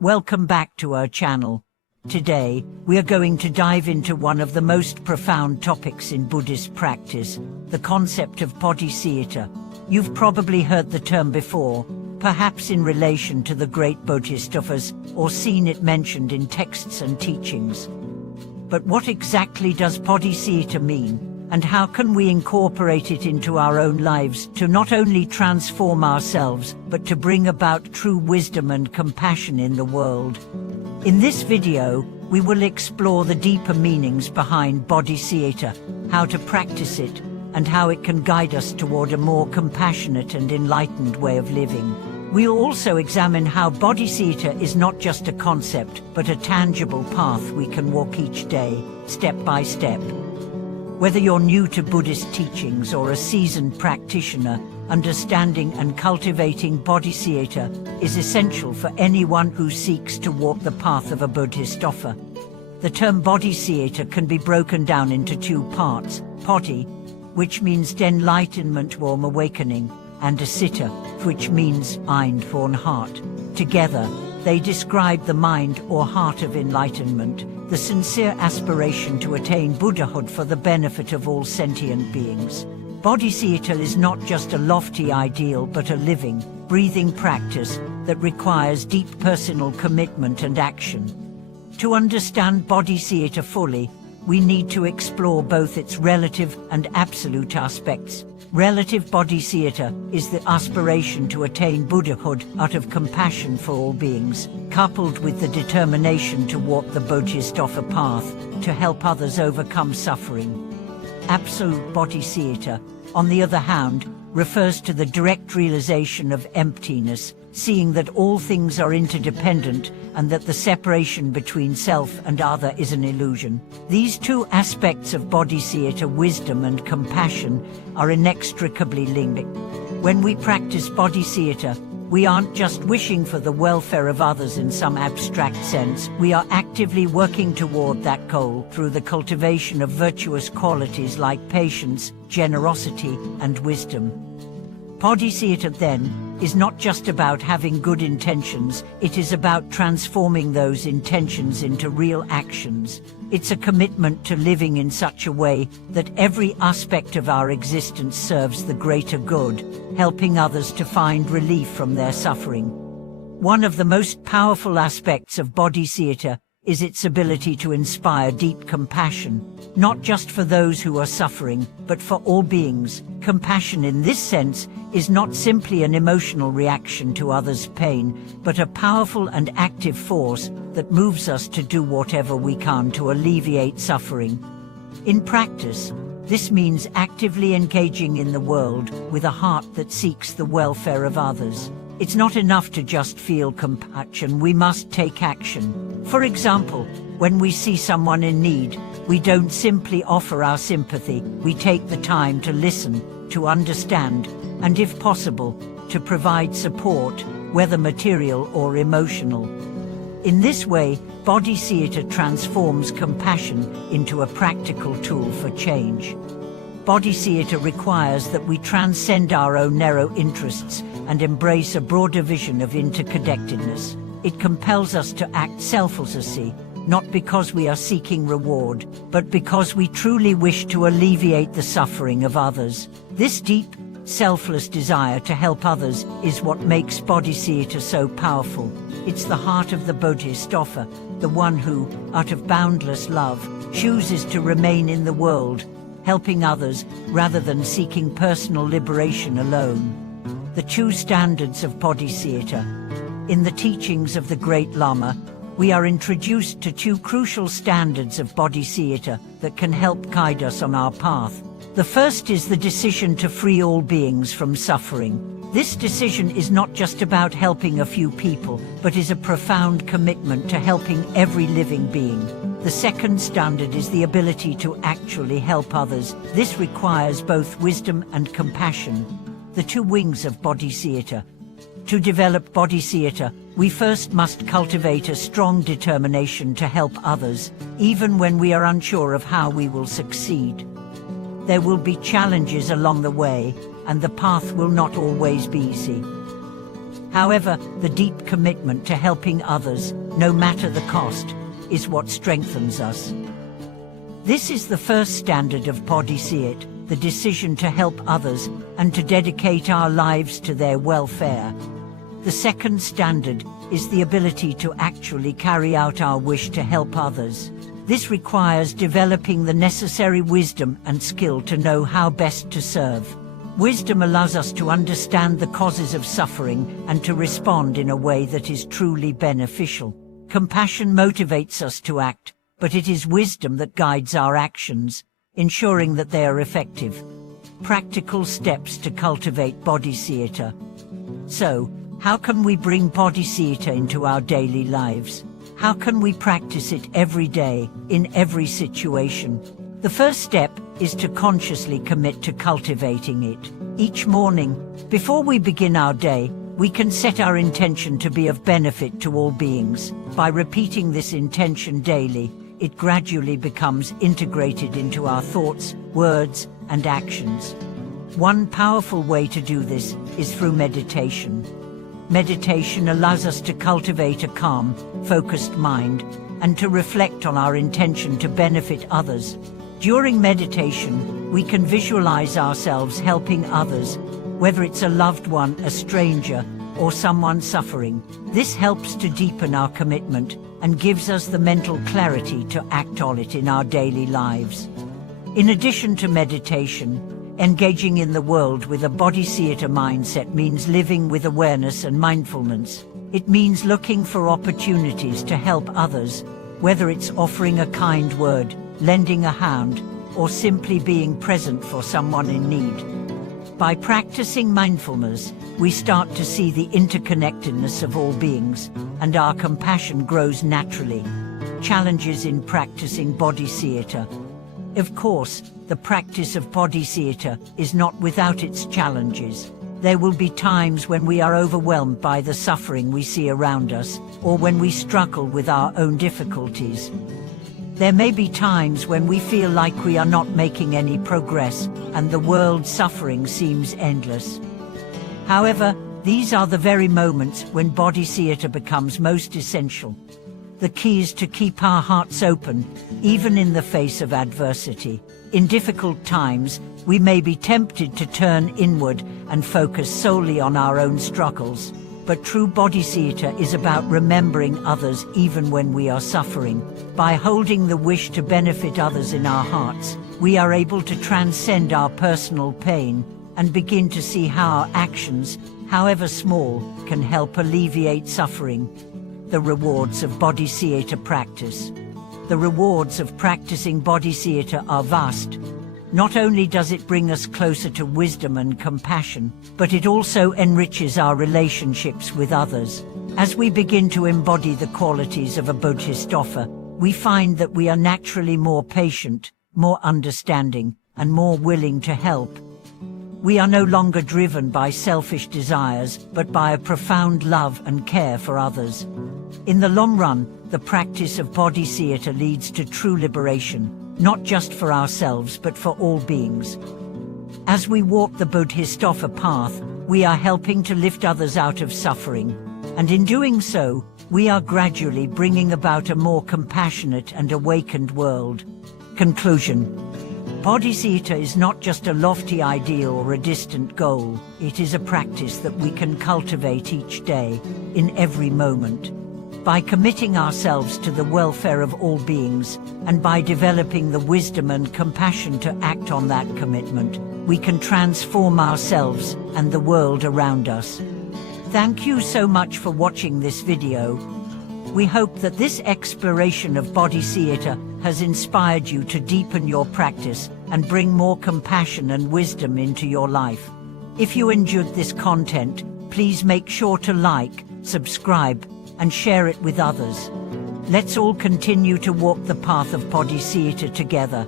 Welcome back to our channel. Today, we are going to dive into one of the most profound topics in Buddhist practice, the concept of Bodhicitta. You've probably heard the term before, perhaps in relation to the great Bodhisattvas, or seen it mentioned in texts and teachings. But what exactly does Bodhicitta mean? And how can we incorporate it into our own lives to not only transform ourselves, but to bring about true wisdom and compassion in the world? In this video, we will explore the deeper meanings behind Bodhicitta, how to practice it, and how it can guide us toward a more compassionate and enlightened way of living. We'll also examine how Bodhicitta is not just a concept, but a tangible path we can walk each day, step by step. Whether you're new to Buddhist teachings or a seasoned practitioner, understanding and cultivating Bodhicitta is essential for anyone who seeks to walk the path of a Bodhisattva. The term Bodhicitta can be broken down into two parts: Bodhi, which means enlightenment or awakening, and Citta, which means mind or heart. Together, they describe the mind or heart of enlightenment, the sincere aspiration to attain Buddhahood for the benefit of all sentient beings. Bodhicitta is not just a lofty ideal but a living, breathing practice that requires deep personal commitment and action. To understand Bodhicitta fully, we need to explore both its relative and absolute aspects. Relative Bodhicitta is the aspiration to attain Buddhahood out of compassion for all beings, coupled with the determination to walk the Bodhisattva path to help others overcome suffering. Absolute Bodhicitta, on the other hand, refers to the direct realization of emptiness, seeing that all things are interdependent and that the separation between self and other is an illusion. These two aspects of Bodhicitta, wisdom and compassion, are inextricably linked. When we practice Bodhicitta, we aren't just wishing for the welfare of others in some abstract sense, we are actively working toward that goal through the cultivation of virtuous qualities like patience, generosity, and wisdom. Bodhicitta, then, is not just about having good intentions, it is about transforming those intentions into real actions. It's a commitment to living in such a way that every aspect of our existence serves the greater good, helping others to find relief from their suffering. One of the most powerful aspects of Bodhicitta is its ability to inspire deep compassion, not just for those who are suffering, but for all beings. Compassion in this sense is not simply an emotional reaction to others' pain, but a powerful and active force that moves us to do whatever we can to alleviate suffering. In practice, this means actively engaging in the world with a heart that seeks the welfare of others. It's not enough to just feel compassion, we must take action. For example, when we see someone in need, we don't simply offer our sympathy, we take the time to listen, to understand, and if possible, to provide support, whether material or emotional. In this way, Bodhicitta transforms compassion into a practical tool for change. Bodhicitta requires that we transcend our own narrow interests and embrace a broader vision of interconnectedness. It compels us to act selflessly, not because we are seeking reward, but because we truly wish to alleviate the suffering of others. This deep, selfless desire to help others is what makes Bodhicitta so powerful. It's the heart of the Bodhisattva, the one who, out of boundless love, chooses to remain in the world, helping others rather than seeking personal liberation alone. The true standards of Bodhicitta. In the teachings of the Great Lama, we are introduced to two crucial standards of Bodhicitta that can help guide us on our path. The first is the decision to free all beings from suffering. This decision is not just about helping a few people, but is a profound commitment to helping every living being. The second standard is the ability to actually help others. This requires both wisdom and compassion, the two wings of Bodhicitta. To develop Bodhicitta, we first must cultivate a strong determination to help others, even when we are unsure of how we will succeed. There will be challenges along the way, and the path will not always be easy. However, the deep commitment to helping others, no matter the cost, is what strengthens us. This is the first standard of Bodhicitta, the decision to help others and to dedicate our lives to their welfare. The second standard is the ability to actually carry out our wish to help others. This requires developing the necessary wisdom and skill to know how best to serve. Wisdom allows us to understand the causes of suffering and to respond in a way that is truly beneficial. Compassion motivates us to act, but it is wisdom that guides our actions, ensuring that they are effective. Practical steps to cultivate Bodhicitta. So, how can we bring Bodhicitta into our daily lives? How can we practice it every day, in every situation? The first step is to consciously commit to cultivating it. Each morning, before we begin our day, we can set our intention to be of benefit to all beings. By repeating this intention daily, it gradually becomes integrated into our thoughts, words, and actions. One powerful way to do this is through meditation. Meditation allows us to cultivate a calm, focused mind and to reflect on our intention to benefit others. During meditation, we can visualize ourselves helping others, whether it's a loved one, a stranger, or someone suffering. This helps to deepen our commitment and gives us the mental clarity to act on it in our daily lives. In addition to meditation, engaging in the world with a Bodhicitta mindset means living with awareness and mindfulness. It means looking for opportunities to help others, whether it's offering a kind word, lending a hand, or simply being present for someone in need. By practicing mindfulness, we start to see the interconnectedness of all beings, and our compassion grows naturally. Challenges in practicing Bodhicitta. Of course, the practice of Bodhicitta is not without its challenges. There will be times when we are overwhelmed by the suffering we see around us, or when we struggle with our own difficulties. There may be times when we feel like we are not making any progress, and the world's suffering seems endless. However, these are the very moments when Bodhicitta becomes most essential. The key is to keep our hearts open, even in the face of adversity. In difficult times, we may be tempted to turn inward and focus solely on our own struggles. But true Bodhicitta is about remembering others even when we are suffering. By holding the wish to benefit others in our hearts, we are able to transcend our personal pain and begin to see how our actions, however small, can help alleviate suffering. The rewards of Bodhicitta practice. The rewards of practicing Bodhicitta are vast. Not only does it bring us closer to wisdom and compassion, but it also enriches our relationships with others. As we begin to embody the qualities of a Bodhisattva, we find that we are naturally more patient, more understanding, and more willing to help. We are no longer driven by selfish desires, but by a profound love and care for others. In the long run, the practice of Bodhicitta leads to true liberation, not just for ourselves but for all beings. As we walk the Bodhisattva path, we are helping to lift others out of suffering, and in doing so, we are gradually bringing about a more compassionate and awakened world. Conclusion. Bodhicitta is not just a lofty ideal or a distant goal. It is a practice that we can cultivate each day, in every moment. By committing ourselves to the welfare of all beings, and by developing the wisdom and compassion to act on that commitment, we can transform ourselves and the world around us. Thank you so much for watching this video. We hope that this exploration of Bodhicitta has inspired you to deepen your practice and bring more compassion and wisdom into your life. If you enjoyed this content, please make sure to like, subscribe, and share it with others. Let's all continue to walk the path of Bodhicitta together.